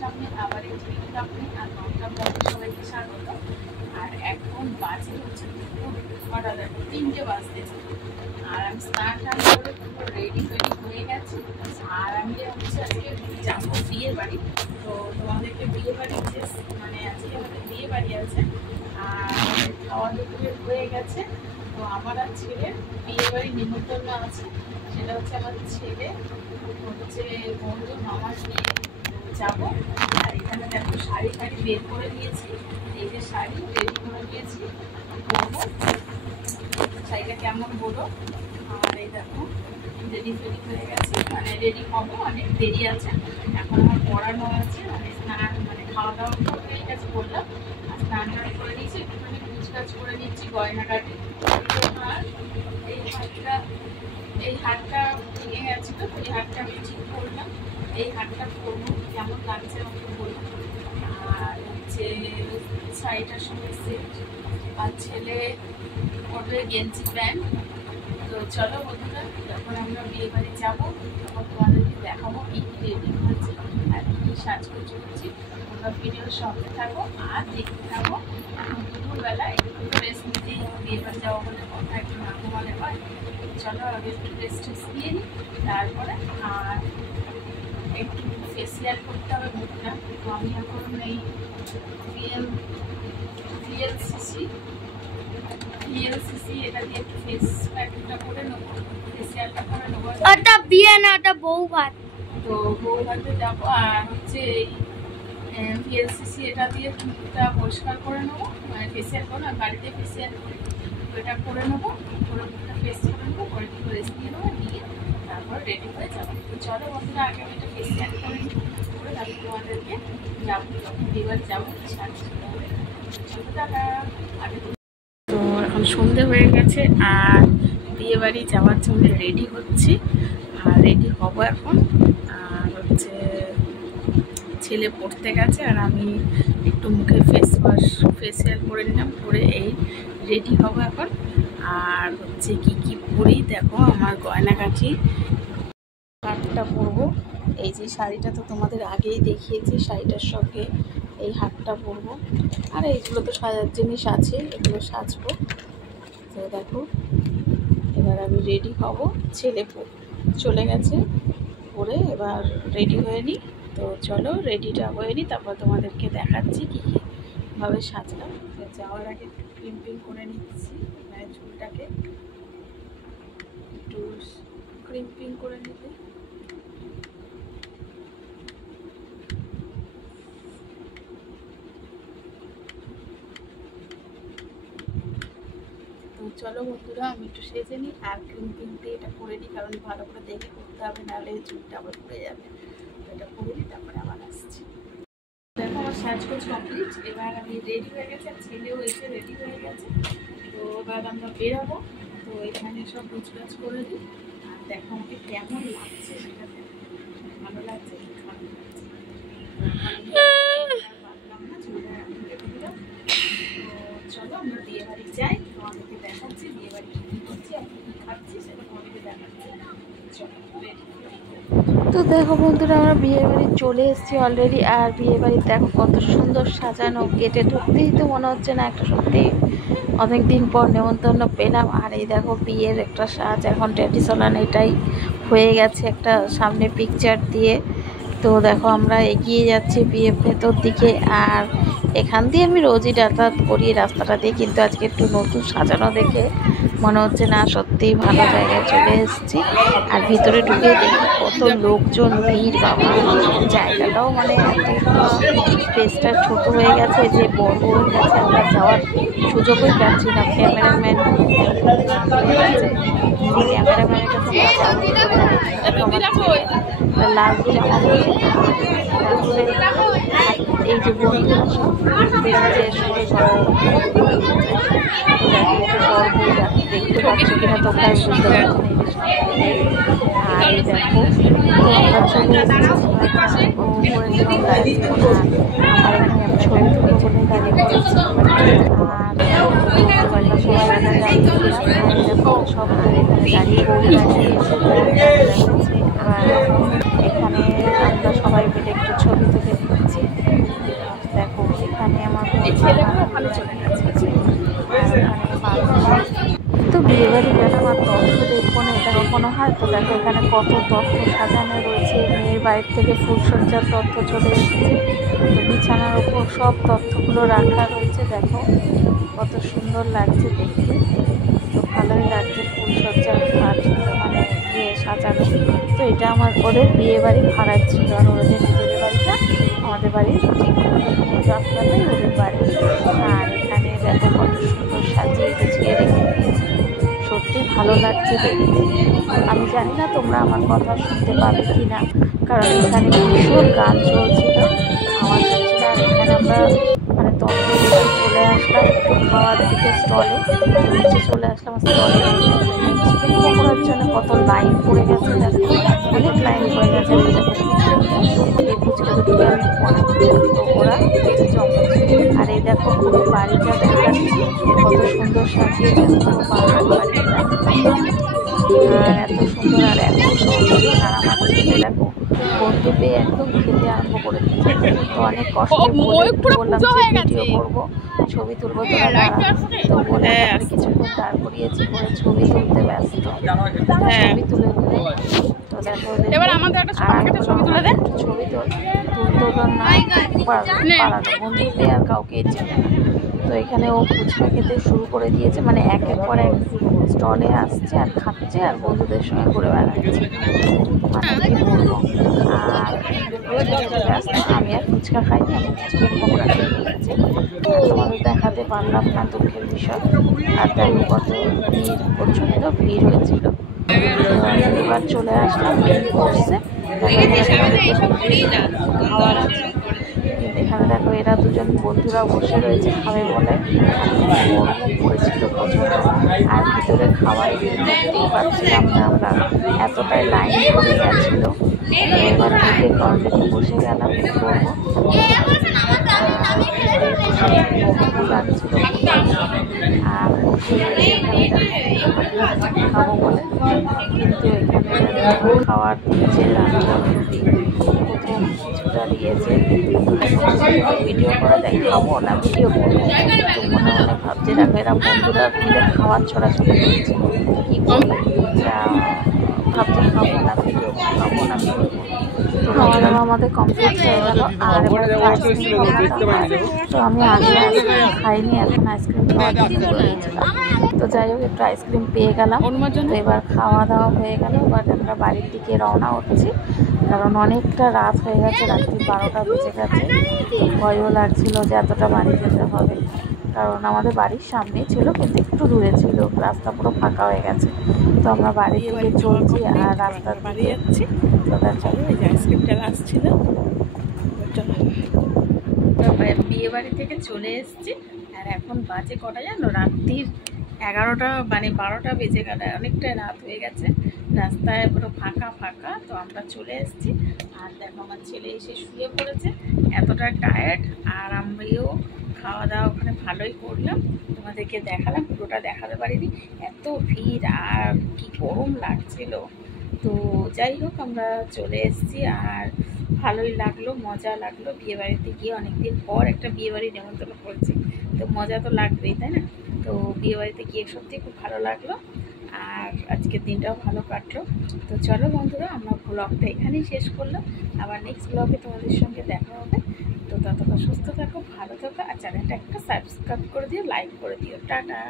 সামনে আবার একটি আপনি আর নটা ব্লগে সবাইকে স্বাগত। আর এখন বাজে হচ্ছে 3টে বাজতেছে। আর আমি স্নান করে পুরো রেডি হয়ে গেছি। আর আমি হচ্ছে আজকে যাবো বিয়ে বাড়ি। তো তোমাদেরকে বিয়ে বাড়ি মানে আজকে আমাদের বিয়ে বাড়ি আছে। আর খাওয়া দুপুরে হয়ে গেছে। তো আমার আর ছেলের বিয়ে বাড়ি নিমন্ত্রণ আছে। সেটা হচ্ছে আমার ছেলে হচ্ছে বন্ধু মামার বিয়ে যাবো। আর এখানে দেখো শাড়ি বের করে দিয়েছি। এই যে শাড়ি রেডি করে দিয়েছি, পরবো। শাড়িটা কেমন বলো? আর এই দেখো রেডি হয়ে গেছে, মানে রেডি হবো, অনেক দেরি আছে। এখন আমার পড়ানো আছে, মানে স্নান মানে খাওয়া দাওয়া হয়ে গেছে বললাম। আর স্নান টান করে নিয়েছি, একটুখানি কুচকাচ করে নিচ্ছি গয়নাটাকে। আর এই হাতটা ভেঙে গেছিলো, এই হাতটা আমি ঠিক করলাম। এই হাতটা করবো, কেমন লাগছে আমাকে বলবো। আর হচ্ছে শাড়িটার সঙ্গে সেট, আর ছেলে পরবে গেঞ্জি প্যান্ট। তো চলো বন্ধুরা, যখন আমরা বিয়ে বাড়ি যাবো তখন তোমাদেরকে দেখাবো কী কী রেডি হয়েছে আর কী কী সাজগোজ করছি। তোমরা ভিডিওর সঙ্গে থাকো আর দেখতে থাকো। এখন দুপুরবেলা একটু রেস্ট নিতেই বিয়ে বাড়ি যাওয়া বলে কথা, একটু না ঘুমালে হয়। চলো আগে একটু রেস্ট নিয়ে নিই, তারপরে আর একটু ফেসিয়াল করতে হবে মুখটা। তো আমি এখন এই VLCC এটা দিয়ে একটু ফেস প্যাকটা করে নেবো, ফেসিয়ালটা করে নেবো। ওটা বিয়ে না, ওটা বউ ভাত। তো বউ ভাতে যাবো। আর হচ্ছে এই VLCC এটা দিয়ে মুখটা পরিষ্কার করে নেবো, মানে ফেসিয়াল করো না, বাড়িতে ফেসিয়াল করি। তো এটা করে নেবো, করে মুখটা ফেস করে নেবো, করে একটু রেস্ট নিয়ে নেবো, নিয়ে তারপর রেডি হয়ে যাবো। তো চলো বন্ধুরা, আগে আমি একটা ফেসিয়াল করে নিই, করে তারপর তোমাদেরকে যাবো, যখন এবার যাবো সাজতে হবে। চলো টাটা। আগে তো এখন সন্ধে হয়ে গেছে, আর বিয়ে বাড়ি যাওয়ার জন্য রেডি হচ্ছি। আর রেডি হব এখন। আর হচ্ছে ছেলে পড়তে গেছে, আর আমি একটু মুখে ফেসিয়াল করে নিলাম, করে এই রেডি হব এখন। আর হচ্ছে কি কি পরি দেখো, আমার গয়নাগাটি হারটা পরবো। এই যে শাড়িটা তো তোমাদের আগেই দেখিয়েছি, শাড়িটার সঙ্গে এই হারটা পরবো। আর এইগুলো তো সাজার জিনিস আছে, এগুলো সাজবো। তো দেখো এবার আমি রেডি হব, ছেলে চলে গেছে পরে, এবার রেডি হয়ে নিই। তো চলো রেডিটা হয়ে নিই, তারপর তোমাদেরকে দেখাচ্ছি কী কীভাবে সাজলাম। যাওয়ার আগে একটু ক্রিম্পিং করে নিচ্ছি, মানে চুলটাকে একটু ক্রিম্পিং করে নিতে। তো চলো বন্ধুরা, আমি একটু সেজে নিই আর ক্রিম্পিং দিয়ে এটা করে নিই, কারণ ভালো করে দেখে করতে হবে, নাহলে চুলটা আবার পড়ে যাবে। তো এটা করে নিই, তারপরে আবার আসছি। দেখো আমার সাজগোজ কমপ্লিট, এবার আমি রেডি হয়ে গেছি, আর ছেলেও এসে রেডি হয়ে গেছে। তো এবার আমরা বেরাবো। তো এখানে সব গুছগাছ করে দিই, আর দেখো আমাকে কেমন লাগছে সেটা ভালো লাগছে কি খারাপ লাগছে। পারলাম না, চুলটা এখন রেডি দিলাম। তো চলো আমরা বিয়ে বাড়ি যাই, তোমাদেরকে দেখাচ্ছি বিয়ে বাড়ি কী করছি আর কী খাচ্ছি সেটা তোমাদেরকে দেখাচ্ছি। চলো রেডি। তো দেখো বন্ধুরা, আমরা বিয়ে বাড়ি চলে এসেছি অলরেডি। আর বিয়ে বাড়ি দেখো কত সুন্দর সাজানো, গেটে ঢুকতেই তো মনে হচ্ছে না একটা সত্যি অনেকদিন পর নেমন্তন্ন পেলাম। আর এই দেখো বিয়ের একটা সাজ, এখন ট্র্যাডিশনাল এটাই হয়ে গেছে একটা সামনে পিকচার দিয়ে। তো দেখো আমরা এগিয়ে যাচ্ছি বিয়ের ভেতর দিকে। আর এখান দিয়ে আমি রোজই যাতায়াত করি রাস্তাটা দিয়ে, কিন্তু আজকে একটু নতুন সাজানো দেখে মনে হচ্ছে না সত্যিই ভালো জায়গায় চলে এসেছি। আর ভিতরে ঢুকে দেখি কত লোকজন, ভিড় বাবা। জায়গাটাও মানে স্পেসটা ছোট হয়ে গেছে, যে বড় হয়ে গেছে, আমরা যাওয়ার সুযোগই পাচ্ছি না। ক্যামেরাম্যানের কাছে লাস্ট জামা এই যে বন্ধুরা সব বেরিয়ে শুরু দেখতে পাচ্ছি কিনা তোমরা বুঝতে পারছি না। আর এই দেখো আমরা চলে এসেছি আমার এখানে আমি ছবি তুলে বলে দাঁড়িয়ে পড়েছি। আর সব দাঁড়িয়ে আর এখানে আমরা সবাই মিলে একটু ছবি তুলে নিচ্ছি। দেখো এখানে কত তথ্য সাজানো রয়েছে, মেয়ের বাড়ির থেকে ফুলসজ্জার তথ্য চলে এসেছে। তো বিছানার ওপর সব তথ্যগুলো রাখা রয়েছে, দেখো কত সুন্দর লাগছে দেখতে। তো ভালোই লাগছে ফুলসজ্জার ঘাট মানে সাজানো। তো এটা ওদের বিয়ে বাড়ি ভাড়ার ছিল, আর ওদের নিজেদের বাড়িটা আমাদের বাড়ির ঠিক রাস্তাটাই ওদের বাড়ি। আর এখানে দেখো কত সুন্দর সাজিয়ে গুছিয়ে রেখে দিয়েছে, সত্যি ভালো লাগছে দেখতে। আমি জানি না তোমরা আমার কথা শুনতে পাবে কি না, কারণ এখানে ভীষণ গান চলছিল, আওয়াজ হচ্ছিল। আর এখানে আমরা মানে তখন চলে আসলাম একটু খাওয়ার দিকে স্টলে, নিচে চলে আসলাম স্টলে। চিকেন পকোড়ার জন্য কত লাইন পড়ে গেছে, দেখো অনেক লাইন পড়ে গেছে। এই ফুচকা দুটো অনেক পকোড়া জমা। আর এই দেখো পুরো বাড়িটা দেখাচ্ছি, কত সুন্দর সাজিয়েছে পুরো বাড়িটা। আর এত সুন্দর, আর এত সবজি। আর আমার ছেলে দেখো বন্ধু পেয়ে একদম খেতে আরম্ভ করে দিচ্ছে। তো অনেক কষ্টে বললাম যে ভিডিও করবো, ছবি তুলবো, তো বলে কিছুক্ষণ দাঁড় করিয়েছি, করে ছবি তুলতে ব্যস্ত। ছবি তুলে তো দেখো ছবি তুলতো না পারানো, বন্ধু পেয়ে আর কাউকে চেনে না। তো এখানে ও ফুচকা খেতে শুরু করে দিয়েছে, মানে একের পর এক স্টলে আসছে আর খাচ্ছে আর বন্ধুদের সঙ্গে ঘুরে বেড়াচ্ছে, মানে কি বলবো। আর আমি আর ফুচকা খাইনি, আমি চিকেন পকোড়া খেয়ে নিয়েছি। তোমাদের দেখাতে পারলাম না, দুঃখের বিষয়। আর দেখো কত ভিড়, প্রচণ্ড ভিড় হয়েছিল। এবার চলে আসলাম মেন কোর্সে। খাওয়ার আছে এখানে, দেখো এরা দুজন বন্ধুরা বসে রয়েছে খাবে বলে। গরম পড়েছিল প্রচন্ড, আর ভিতরে খাওয়াই দেখতেই পাচ্ছিলাম না আমরা, এতটাই লাইন পড়ে গেছিল। এবার ঢুকে অলরেডি বসে গেলাম, কি করবো লাগছিল। আর খাবো বলে, কিন্তু এখানে খাওয়ার যে প্রথম কিছুটা দিয়েছে, ভিডিও করে দেখ খাবো না ভিডিও করবো। তো মনে মনে ভাবছে দেখো এরা বন্ধুরা মিলে খাওয়ার ছড়াছড়ি করছে, কী করবে ভাবছি খাবো না ভিডিও, খাবো না ভিডিও। তো খাওয়া দাওয়া আমাদের কমপ্লিট হয়ে গেল। আর এবারে আইসক্রিম তো আমি আগে আইসক্রিম খাইনি, এখন আইসক্রিম খাওয়া দিয়েছিলাম। তো যাই হোক একটু আইসক্রিম পেয়ে গেলাম। তো এবার খাওয়া দাওয়া হয়ে গেল, এবার আমরা বাড়ির দিকে রওনা হচ্ছি, কারণ অনেকটা রাত হয়ে গেছে, রাত্রি 12টা বেজে গেছে। ভয়ও লাগছিল যে এতটা বাড়ি যেতে হবে, কারণ আমাদের বাড়ির সামনেই ছিল কিন্তু একটু দূরে ছিল, রাস্তা পুরো ফাঁকা হয়ে গেছে। তো আমরা বাড়ি থেকে চলছি আর রাস্তার বাড়ি যাচ্ছি। তো চলো এই যে আইসক্রিমটা আসছিল। চলো বিয়ে বাড়ি থেকে চলে এসেছি, আর এখন বাজে কটা জানো, রাত্রির 11টা মানে 12টা বেজে গেল, অনেকটা রাত হয়ে গেছে, রাস্তায় পুরো ফাঁকা ফাঁকা। তো আমরা চলে এসেছি, আর দেখো আমার ছেলে এসে শুয়ে পড়েছে, এতটা টায়ার্ড। আর আমিও খাওয়া দাওয়া ওখানে ভালোই করলাম, তোমাদেরকে দেখালাম, পুরোটা দেখাতে পারিনি, এত ভিড় আর কি গরম লাগছিল। তো যাই হোক আমরা চলে এসেছি, আর ভালোই লাগলো, মজা লাগলো। বিয়েবাড়িতে গিয়ে অনেকদিন পর একটা বিয়েবাড়ি নেমন্তন্ন করছি, তো মজা তো লাগবেই, তাই না? তো বিয়েবাড়িতে গিয়ে সত্যি খুব ভালো লাগলো, আর আজকের দিনটাও ভালো কাটলো। তো চলো বন্ধুরা, আমরা ব্লগটা এখানেই শেষ করলাম, আবার নেক্সট ব্লগে তোমাদের সঙ্গে দেখা হবে। তো ততক্ষণ সুস্থ থাকো, ভালো থাকো, আর চ্যানেলটা একটা সাবস্ক্রাইব করে দিও, লাইক করে দিও। টাটা।